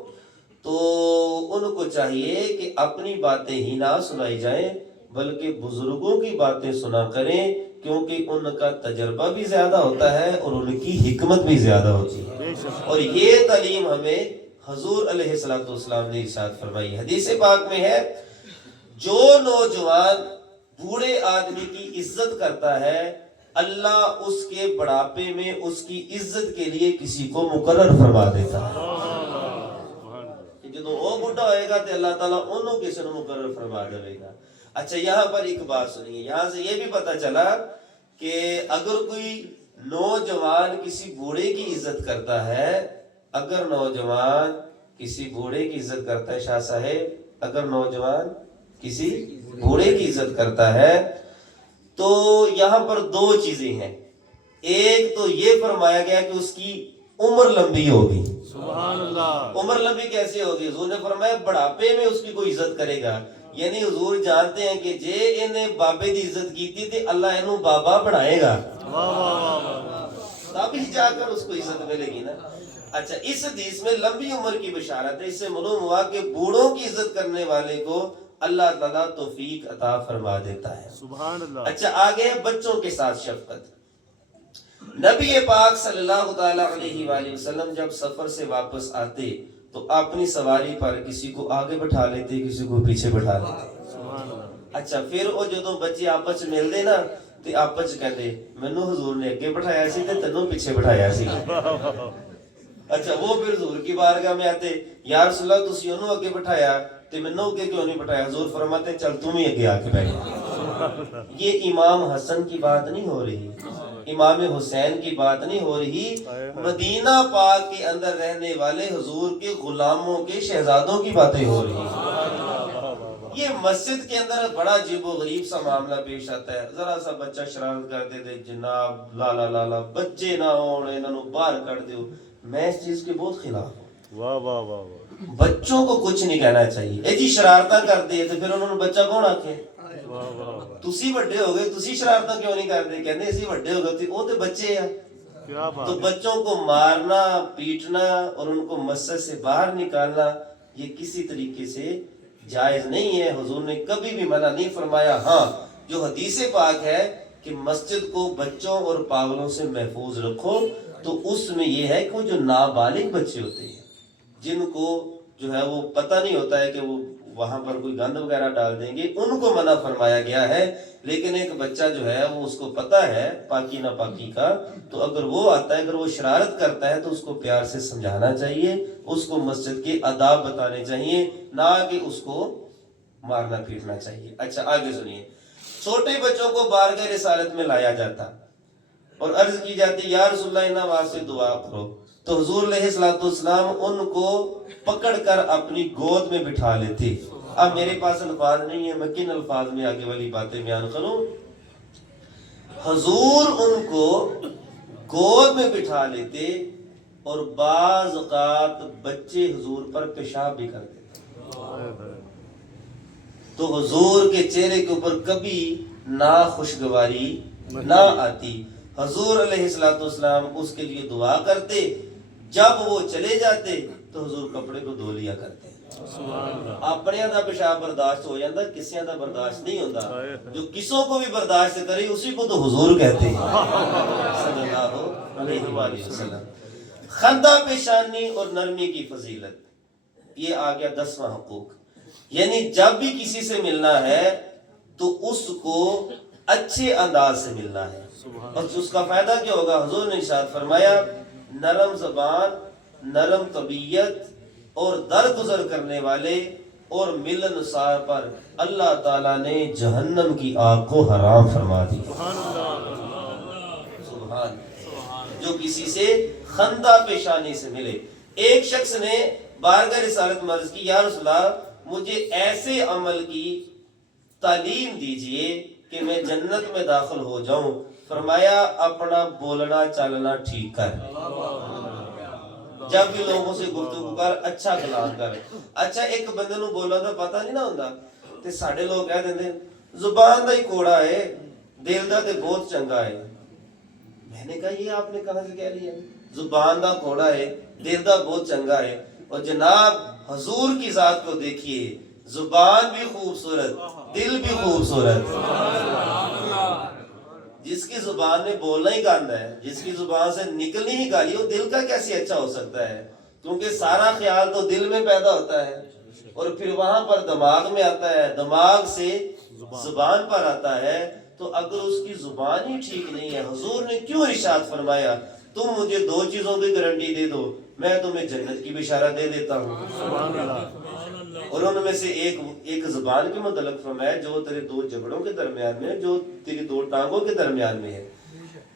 تو ان کو چاہیے کہ اپنی باتیں ہی نہ سنائی جائیں بلکہ بزرگوں کی باتیں سنا کریں، کیونکہ ان کا تجربہ بھی زیادہ ہوتا ہے اور ان کی حکمت بھی زیادہ ہوتی ہے۔ اور یہ تعلیم ہمیں حضور علیہ السلام نے ارشاد فرمائی۔ حدیث پاک میں ہے جو نوجوان بوڑھے آدمی کی عزت کرتا ہے اللہ اس کے بڑھاپے میں اس کی عزت کے لیے کسی کو مقرر فرما دیتا ہے۔ جدو وہ بڑھا ہوئے گا تو اللہ تعالیٰ انہوں کسی نے مقرر فرما دے گا۔ اچھا یہاں پر ایک بات سنیے، یہاں سے یہ بھی پتا چلا کہ اگر کوئی نوجوان کسی بوڑھے کی عزت کرتا ہے، اگر نوجوان کسی بوڑھے کی عزت کرتا ہے، شاہ صاحب اگر نوجوان کسی بوڑھے کی عزت کرتا ہے تو یہاں پر 2 چیزیں ہیں۔ ایک تو یہ فرمایا گیا کہ اس کی عمر لمبی ہوگی۔ سبحان اللہ۔ عمر لمبی کیسے ہوگی؟ حضور نے فرمایا بڑھاپے میں اس کی کوئی عزت کرے گا، یعنی حضور جانتے ہیں کہ جے انہیں بابے دی عزت کی تھی تے اللہ انہوں بابا بڑھائے گا۔ تبھی جا کر اس کو عزت ملے گی نا. اچھا اس حدیث میں لمبی عمر کی بشارت ہے. اس سے معلوم ہوا کہ بوڑھوں کی عزت کرنے والے کو اللہ تعالیٰ توفیق عطا فرما دیتا ہے. سبحان اللہ. اچھا آگے بچوں کے ساتھ شفقت. نبی پاک صلی اللہ تعالیٰ علیہ وآلہ وسلم جب سفر سے واپس آتے تو اپنی سواری پر کسی کو آگے بٹھا لیتے, کسی کو پیچھے بٹھا لیتے. سبحان اللہ. اچھا پھر وہ جدوں بچے آپس ملتے نا تے آپس کہتے مینوں حضور نے اگے بٹھایا سی تے تینوں پیچھے بٹھایا سی. اچھا وہ پھر حضور کی بارگاہ میں آتے, یا رسول اللہ تسی انہوں اگے بٹھایا تے مینوں اگے کیوں نہیں بٹھایا؟ حضور فرماتے چل تم ہی اگے آ کے بیٹھ. یہ امام حسن کی بات نہیں ہو رہی, امام حسین کی بات نہیں ہو رہی, مدینہ پاک کے اندر رہنے والے حضور کے غلاموں کے شہزادوں کی باتیں ہو رہی ہیں. یہ مسجد کے اندر بڑا عجیب و غریب سا معاملہ پیش آتا ہے. ذرا سا بچہ شرارت کرتے تھے, جناب لالا لالا بچے نہ ہوں انہوں باہر کر دیو. میں اس چیز کے بہت خلاف ہوں. واہ واہ واہ واہ. بچوں کو کچھ نہیں کہنا چاہیے. اے جی شرارتاں کرتے ہیں تو پھر انہوں نے بچہ کون آکھے؟ واہ واہ واہ. تسی بڑے ہو گئے, تسی شرارتاں کیوں نہیں کرتے؟ کہنے اسی بڑے ہو گئے, وہ تو بچے ہیں. کیا بات تو ہے. بچوں کو مارنا پیٹنا اور ان کو مسجد سے باہر نکالنا یہ کسی طریقے سے جائز نہیں ہے. حضور نے کبھی بھی منع نہیں فرمایا. ہاں جو حدیث پاک ہے کہ مسجد کو بچوں اور پاگلوں سے محفوظ رکھو, تو اس میں یہ ہے کہ وہ جو نابالغ بچے ہوتے ہیں جن کو جو ہے وہ پتہ نہیں ہوتا ہے کہ وہ وہاں پر کوئی گند وغیرہ ڈال دیں گے, ان کو منع فرمایا گیا ہے. لیکن ایک بچہ جو ہے وہ اس کو پتہ ہے پاکی نہ پاکی کا, تو اگر وہ آتا ہے, اگر وہ شرارت کرتا ہے تو اس کو پیار سے سمجھانا چاہیے, اس کو مسجد کے آداب بتانے چاہیے, نہ کہ اس کو مارنا پیٹنا چاہیے. اچھا آگے سنیے. چھوٹے بچوں کو بارگاہ رسالت میں لایا جاتا اور عرض کی جاتی یا رسول اللہ انہاں واسطے دعا کرو, تو حضور علیہ السلام ان کو پکڑ کر اپنی گود میں بٹھا لیتے. اب میرے پاس الفاظ نہیں ہے, میں کن الفاظ میں آگے والی باتیں بیان کروں. حضور ان کو گود میں بٹھا لیتے اور بعض اوقات بچے حضور پر پیشاب بھی کر دیتے, تو حضور کے چہرے کے اوپر کبھی ناخوشگواری نہ آتی. حضور علیہ السلام اس کے لیے دعا کرتے. جب وہ چلے جاتے تو حضور کپڑے کو دھو لیا کرتے. اپنے دا پیشاب برداشت ہو جاتا, کسیاں دا برداشت نہیں ہوتا. جو کسوں کو بھی برداشت کرے اسی کو تو حضور کہتے ہیں صلی اللہ علیہ وآلہ وسلم. خندہ پیشانی اور نرمی کی فضیلت, یہ آ گیا 10واں حقوق. یعنی جب بھی کسی سے ملنا ہے تو اس کو اچھے انداز سے ملنا ہے. اور اس کا فائدہ کیا ہوگا؟ حضور نے ارشاد فرمایا نرم زبان, نرم طبیعت اور درگزر کرنے والے اور ملنسار پر اللہ تعالیٰ نے جہنم کی آگ کو حرام فرما دی. سبحان. جو کسی سے خندہ پیشانی سے ملے. ایک شخص نے بارگاہ رسالت میں عرض کی یا رسول اللہ مجھے ایسے عمل کی تعلیم دیجئے کہ میں جنت میں داخل ہو جاؤں. فرمایا اپنا بولنا چالنا ٹھیک کر, جب بھی لوگوں سے گفتگو کر اچھا کلام کر. اچھا ایک بندے نو بولا تو پتہ نہیں نہ ہوندا تے ساڈے لوگ کہہ دیندے زبان دا ہی کوڑا ہے دل دا تے بہت چنگا ہے. میں نے کہا یہ آپ نے کہاں سے کہہ لیا؟ زبان دا کوڑا ہے دل دا بہت چنگا ہے. اور جناب حضور کی ذات کو دیکھیے, زبان بھی خوبصورت دل بھی خوبصورت. جس کی زبان میں بولنا ہی گاندہ ہے, جس کی زبان سے نکلنی ہی گالی, وہ دل کا کیسے اچھا ہو سکتا ہے؟ کیونکہ سارا خیال تو دل میں پیدا ہوتا ہے اور پھر وہاں پر دماغ میں آتا ہے, دماغ سے زبان پر آتا ہے. تو اگر اس کی زبان ہی ٹھیک نہیں ہے, حضور نے کیوں ارشاد فرمایا تم مجھے 2 چیزوں کی گارنٹی دے دو میں تمہیں جنت کی بشارت دے دیتا ہوں. اور ان میں سے ایک زبان کے متعلق فرمایا جو تیرے 2 جبڑوں کے درمیان میں, جو تیری 2 ٹانگوں کے درمیان میں ہے.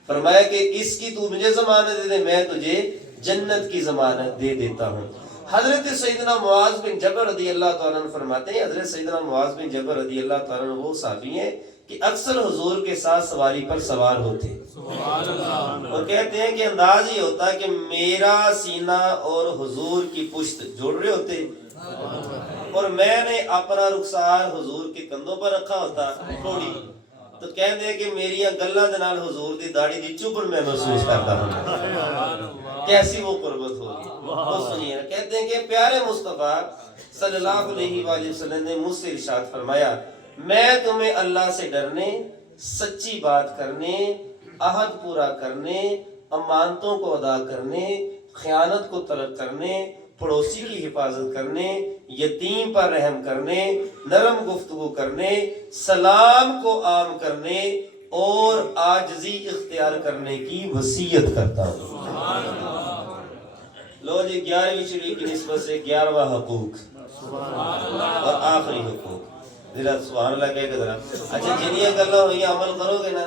فرمایا کہ اس کی تو مجھے ضمانت دے دے میں تجھے جنت کی ضمانت دے دیتا ہوں. حضرت سیدنا معاذ بن جبل رضی اللہ تعالیٰ عنہ فرماتے ہیں, حضرت سیدنا معاذ بن جبل رضی اللہ تعالیٰ عنہ وہ صحابی ہیں کہ اکثر حضور کے ساتھ سواری پر سوار ہوتے اور کہتے ہیں کہ انداز یہ ہوتا ہے کہ میرا سینہ اور حضور کی پشت جوڑ رہے ہوتے اور میں نے اپنا رخسار حضور کے کندھوں پر رکھا ہوتا تھوڑی, تو کہندے کہ میریاں گلاں دے نال حضور دی داڑھی دی چبھن میں محسوس کرتا ہوں. کیسی وہ قربت ہوگی. وہ سنیے کہتے ہیں کہ پیارے مصطفیٰ صلی اللہ علیہ وآلہ وسلم نے مجھ سے ارشاد فرمایا میں تمہیں اللہ سے ڈرنے، سچی بات کرنے، عہد پورا کرنے، امانتوں کو ادا کرنے، خیانت کو ترک کرنے، پڑوسی کی حفاظت کرنے، یتیم پر رحم کرنے، نرم گفتگو کرنے، سلام کو عام کرنے اور عاجزی اختیار کرنے کی وصیت کرتا ہوں. لو جی 11ویں شریف کی نسبت سے 11واں حقوق اور آخری حقوق. ذرا سبحان اللہ کہہ کے ذرا اچھا جنیاں گلاں ہوئی عمل کرو گے نا،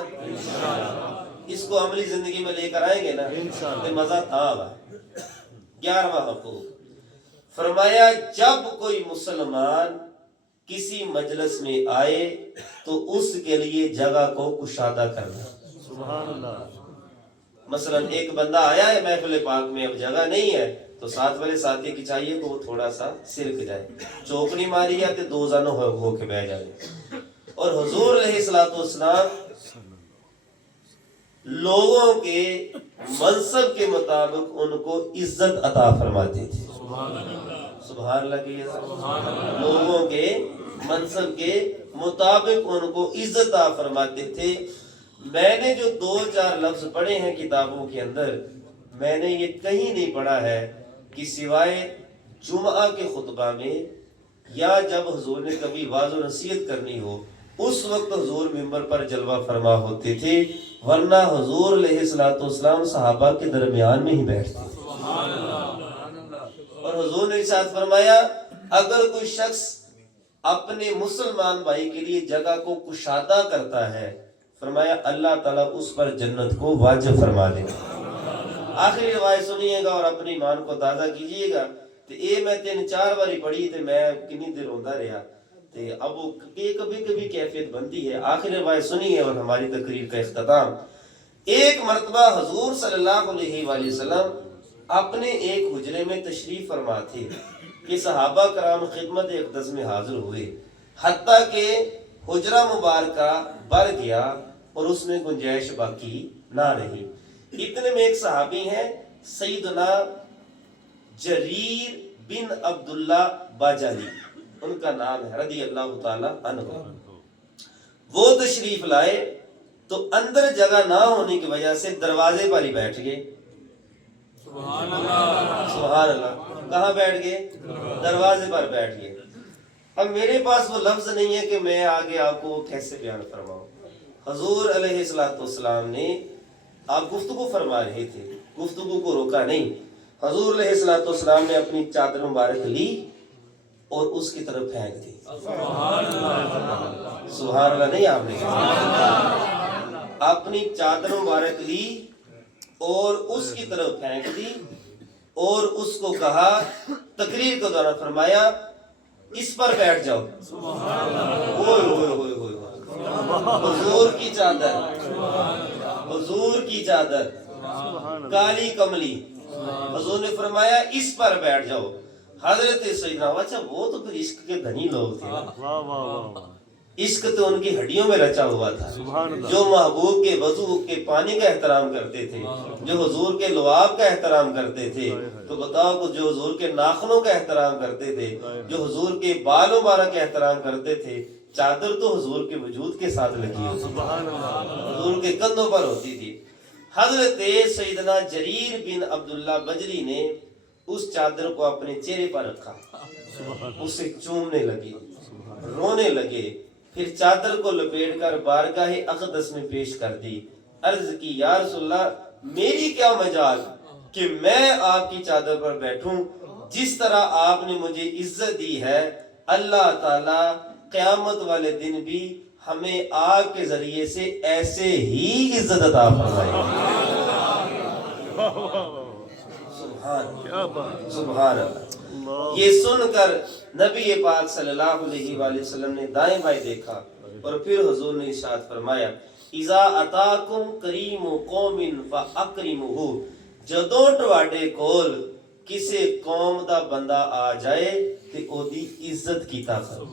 اس کو عملی زندگی میں لے کر آئیں گے نا تو مزہ تھا. 11واں حقوق فرمایا جب کوئی مسلمان کسی مجلس میں آئے تو اس کے لیے جگہ کو کشادہ کرنا. سبحان اللہ. مثلا ایک بندہ آیا ہے محفل پاک میں، اب جگہ نہیں ہے تو ساتھ والے ساتھی کی چاہیے کہ وہ تھوڑا سا سرک جائے، چوکڑی ماری یا تو دو زنوں ہو کے بیٹھ جائے. اور حضور علیہ الصلوۃ والسلام لوگوں کے منصب کے مطابق ان کو عزت عطا فرماتے تھے. سبحان اللہ کہیے. لوگوں کے منصب کے مطابق ان کو عزت عطا فرماتے تھے. میں نے جو 2-4 لفظ پڑھے ہیں کتابوں کے اندر، میں نے یہ کہیں نہیں پڑھا ہے کہ سوائے جمعہ کے خطبہ میں یا جب حضور نے کبھی واعظ و نصیحت کرنی ہو اس وقت حضور منبر پر جلوہ فرما ہوتے تھے، ورنہ حضور علیہ الصلوۃ والسلام صحابہ کے درمیان میں ہی بیٹھتے تھے. اور حضور نے ارشاد فرمایا اگر کوئی شخص اپنے مسلمان بھائی کے لیے جگہ کو کشادہ کرتا ہے، فرمایا اللہ تعالیٰ اس پر جنت کو واجب فرما دے گا. آخری روایت سنیے گا اور اپنے ایمان کو تازہ کیجئے گا. تو اے میں 3-4 باری پڑھی تو میں کنی دیر ہوندا رہا تے اب وہ کبھی کیفیت بنتی ہے. آخری روایت سنیے اور ہماری تقریر کا اختتام. ایک مرتبہ حضور صلی اللہ علیہ وآلہ وسلم اپنے ایک حجرے میں تشریف فرما تھے کہ صحابہ کرام خدمت اقدس میں حاضر ہوئے، حتیٰ کہ حجرہ مبارکہ بھر گیا اور اس میں گنجائش باقی نہ رہی. اتنے میں ایک صحابی ہیں سیدنا جریر بن عبداللہ باجالی، ان کا نام ہے رضی اللہ تعالی عنہ. وہ تشریف لائے تو اندر جگہ نہ ہونے کی وجہ سے دروازے پر ہی بیٹھ گئے. سبحان اللہ. کہاں بیٹھ گئے؟ دروازے پر بیٹھ گئے. اب میرے پاس وہ لفظ نہیں ہے کہ میں آگے آپ کو کیسے بیان فرماؤں. حضور علیہ الصلوۃ والسلام نے آپ گفتگو فرما رہے تھے، گفتگو کو روکا نہیں. حضور علیہ الصلوۃ والسلام نے اپنی چادر مبارک لی اور اس کی طرف پھینک دی. سبحان اللہ نہیں آپ نے اپنی چادر مبارک لی اور اس کی طرف پھینک دی اور اس کو کہا، تقریر کو دوران فرمایا اس پر بیٹھ جاؤ. حضور کی چادر، حضور کی چادر کالی کملی، حضور نے فرمایا اس پر بیٹھ جاؤ. حضرت سیدنا اچھا وہ تو پھر عشق کے دھنی لوگ تھے، عشق تو ان کی ہڈیوں میں رچا ہوا تھا. جو محبوب کے وضو کے پانی کا احترام کرتے تھے، جو حضور کے لعاب کا احترام کرتے تھے، تو بتاؤ کو جو حضور کے ناخنوں کا احترام کرتے تھے، جو حضور کے بالوں بارہ کا احترام کرتے تھے. چادر تو حضور کے وجود کے ساتھ لگی ہوتی تھی، حضور کے کندھوں پر ہوتی تھی. حضرت سیدنا جریر بن عبداللہ بجلی نے اس چادر کو اپنے چہرے پر رکھا، اسے چومنے لگے، رونے لگے. پھر چادر کو لپیٹ کر بارگاہ اقدس میں پیش کر دی. عرض کی یا رسول اللہ میری کیا مجال کہ میں آپ کی چادر پر بیٹھوں، جس طرح آپ نے مجھے عزت دی ہے اللہ تعالیٰ قیامت والے دن بھی ہمیں آپ کے ذریعے سے ایسے ہی عزت عطا فرمائے. سبحان اللہ. یہ سن کر نبی پاک صلی اللہ علیہ وآلہ وسلم نے دائیں بائیں دیکھا اور پھر حضور نے ارشاد فرمایا اذا اتاکم کریم قوم فاکرموہ. جدوں تواڈے کول کسی قوم دا بندہ آ جائے تے او دی عزت کیتا کرو.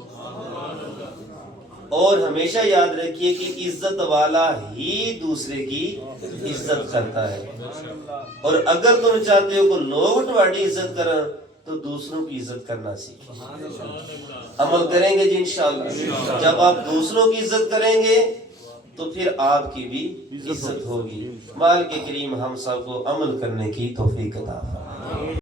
اور ہمیشہ یاد رکھیے کہ عزت والا ہی دوسرے کی عزت کرتا ہے، اور اگر تم چاہتے ہو کہ لوگ تمہاری عزت کریں تو دوسروں کی عزت کرنا سیکھیں۔ عمل کریں گے جی انشاءاللہ۔ جب آپ دوسروں کی عزت کریں گے تو پھر آپ کی بھی عزت ہوگی۔ مالک کریم ہم سب کو عمل کرنے کی توفیق عطا فرمائے۔